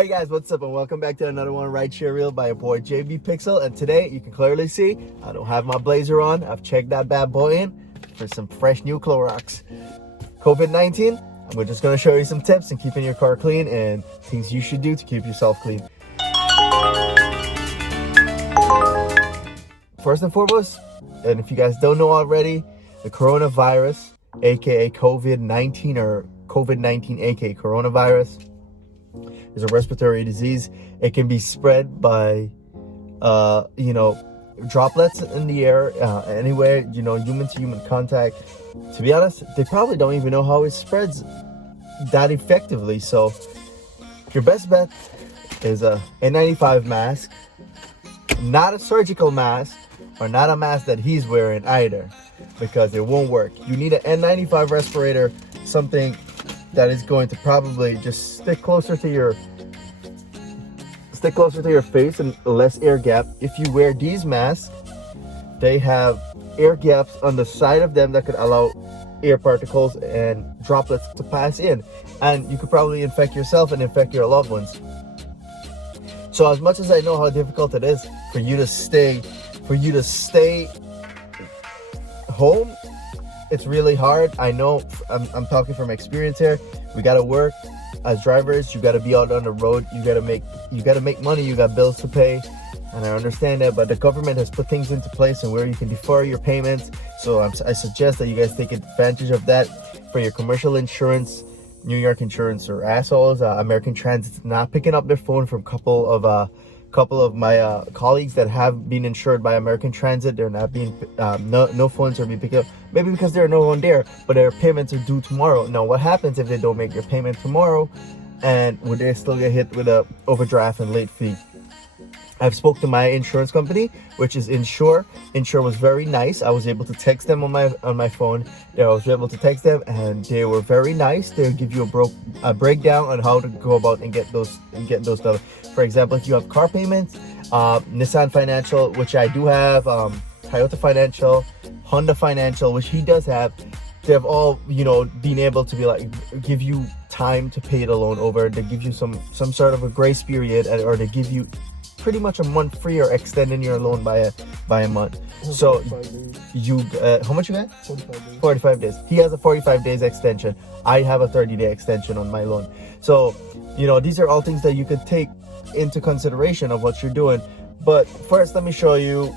Hey guys, what's up and welcome back to another one right share reel by your boy JB Pixel. And today you can clearly see I don't have my blazer on. I've checked that bad boy in for some fresh new Clorox. COVID-19, and we're just going to show you some tips in keeping your car clean and things you should do to keep yourself clean. First and foremost, and if you guys don't know already, the coronavirus, aka COVID-19 or COVID-19 aka coronavirus, is a respiratory disease. It can be spread by droplets in the air, anywhere, human to human contact. To be honest, they probably don't even know how it spreads that effectively. So your best bet is a N95 mask, not a surgical mask, or not a mask that he's wearing either, because it won't work. You need an N95 respirator, something that is going to probably just stick closer to your face and less air gap. If you wear these masks, they have air gaps on the side of them that could allow air particles and droplets to pass in, and you could probably infect yourself and infect your loved ones. So as much as I know how difficult it is for you to stay home, it's really hard. I know, I'm talking from experience here. We gotta work as drivers. You gotta be out on the road. You gotta make money. You got bills to pay, and I understand that. But the government has put things into place and where you can defer your payments. So I suggest that you guys take advantage of that for your commercial insurance. New York insurance or assholes. American Transit's not picking up their phone from couple of my colleagues that have been insured by American Transit. They're not being no phones are being picked up, maybe because there are no one there, but their payments are due tomorrow. Now what happens if they don't make their payment tomorrow, and would they still get hit with a overdraft and late fee? I've spoke to my insurance company, which is Insure. Insure was very nice. I was able to text them on my phone. I was able to text them, and they were very nice. They'll give you a breakdown on how to go about and get those stuff. For example, if you have car payments, Nissan Financial, which I do have, Toyota Financial, Honda Financial, which he does have, they've all been able to be like give you time to pay the loan over. They give you some sort of a grace period, or they give you pretty much a month free or extending your loan by a month. So you how much you got? 45 days. He has a 45 days extension. I have a 30-day extension on my loan. So these are all things that you could take into consideration of what you're doing. But first, let me show you.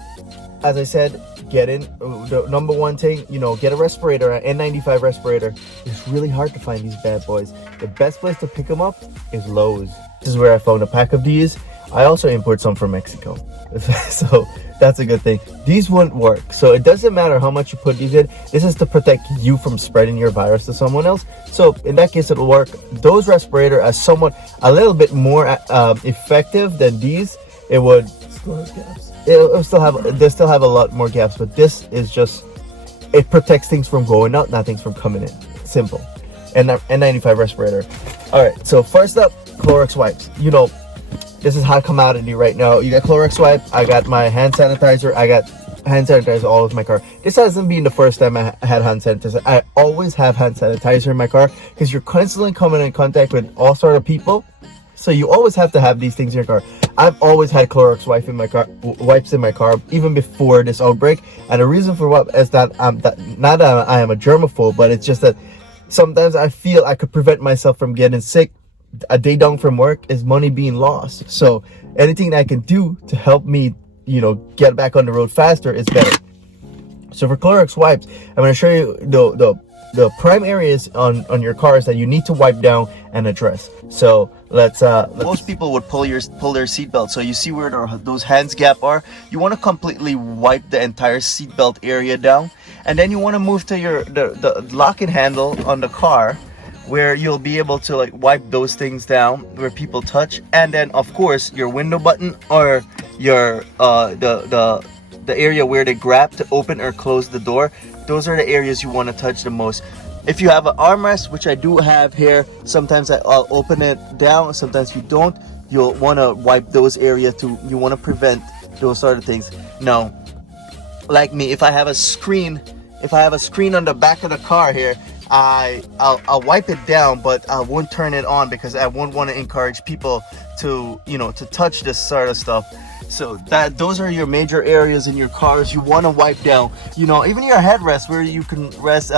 As I said, get in the number one thing, get a respirator, an N95 respirator. It's really hard to find these bad boys. The best place to pick them up is Lowe's. This is where I found a pack of these. I also import some from Mexico, so that's a good thing. These won't work, so it doesn't matter how much you put these in. This is to protect you from spreading your virus to someone else. So in that case, it'll work. Those respirator are somewhat a little bit more effective than these. It would they still have a lot more gaps, but this is just, it protects things from going out, not things from coming in. Simple. And N95 respirator. All right, so first up, Clorox wipes. This is hot commodity right now. You got Clorox wipe. I got my hand sanitizer. I got hand sanitizer all over my car. This hasn't been the first time I had hand sanitizer. I always have hand sanitizer in my car because you're constantly coming in contact with all sort of people. So you always have to have these things in your car. I've always had Clorox wipes in my car, even before this outbreak. And the reason for what is that not that I am a germaphobe, but it's just that sometimes I feel I could prevent myself from getting sick. A day down from work is money being lost. So anything that I can do to help me, get back on the road faster is better. So for Clorox wipes, I'm going to show you the prime areas on your cars that you need to wipe down and address. So most people would pull their seatbelt. So you see where those hands gap are. You want to completely wipe the entire seatbelt area down, and then you want to move to the locking handle on the car, where you'll be able to wipe those things down where people touch. And then of course your window button, or your the area where they grab to open or close the door. Those are the areas you want to touch the most. If you have an armrest, which I do have here, sometimes I'll open it down, sometimes you don't. You'll want to wipe those areas too. You want to prevent those sort of things. Now, like me, if I have a screen on the back of the car here, I'll wipe it down, but I won't turn it on because I won't want to encourage people to to touch this sort of stuff. So those are your major areas in your cars you want to wipe down. Even your headrest where you can rest.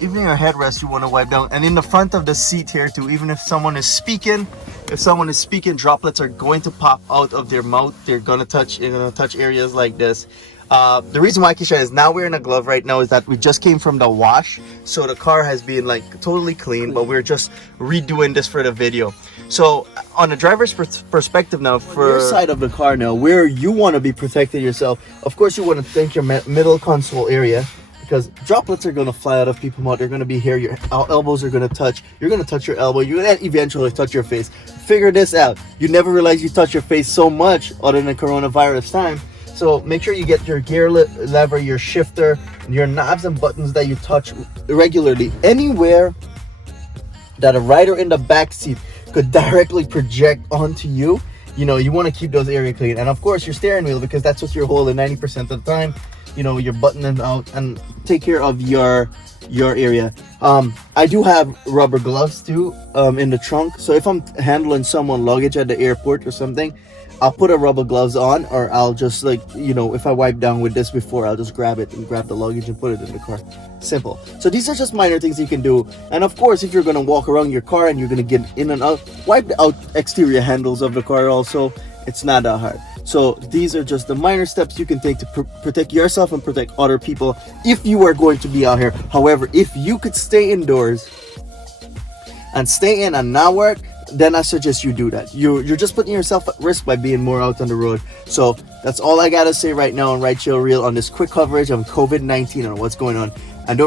Even your headrest you want to wipe down, and in the front of the seat here too. Even if someone is speaking, droplets are going to pop out of their mouth. They're gonna touch areas like this. The reason why Keisha is now wearing a glove right now is that we just came from the wash, so the car has been like totally clean, but we're just redoing this for the video. So on the driver's perspective now, for your side of the car now, where you want to be protecting yourself, of course you want to think your middle console area, because droplets are going to fly out of people's mouth. They're going to be here. Your elbows are going to touch. You're going to touch your elbow. You're going to eventually touch your face. Figure this out. You never realize you touch your face so much other than coronavirus time. So make sure you get your gear lever, your shifter, your knobs and buttons that you touch regularly. Anywhere that a rider in the back seat could directly project onto you, you want to keep those areas clean. And of course your steering wheel, because that's what you're holding 90% of the time. You're buttoning out, and take care of your area. I do have rubber gloves too in the trunk, so if I'm handling someone luggage at the airport or something, I'll put a rubber gloves on, or I'll just if I wipe down with this before, I'll just grab it and grab the luggage and put it in the car. Simple. So these are just minor things you can do. And of course, if you're going to walk around your car and you're going to get in and out, wipe the exterior handles of the car also. It's not that hard. So these are just the minor steps you can take to protect yourself and protect other people if you are going to be out here. However, if you could stay indoors and stay in and not work, then I suggest you do that. You're just putting yourself at risk by being more out on the road. So that's all I gotta say right now on Ride Chill Reel on this quick coverage of COVID-19 and what's going on. And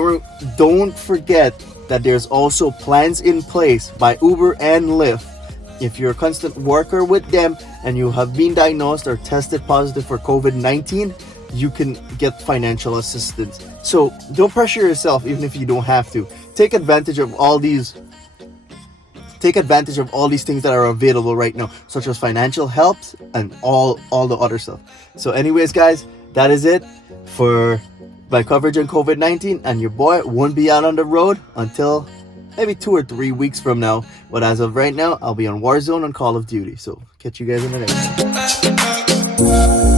don't forget that there's also plans in place by Uber and Lyft. If you're a constant worker with them and you have been diagnosed or tested positive for COVID-19, you can get financial assistance. So don't pressure yourself even if you don't have to. Take advantage of all these things that are available right now, such as financial help and all the other stuff. So anyways, guys, that is it for my coverage on COVID-19, and your boy won't be out on the road until maybe 2 or 3 weeks from now. But as of right now, I'll be on Warzone on Call of Duty. So catch you guys in the next one.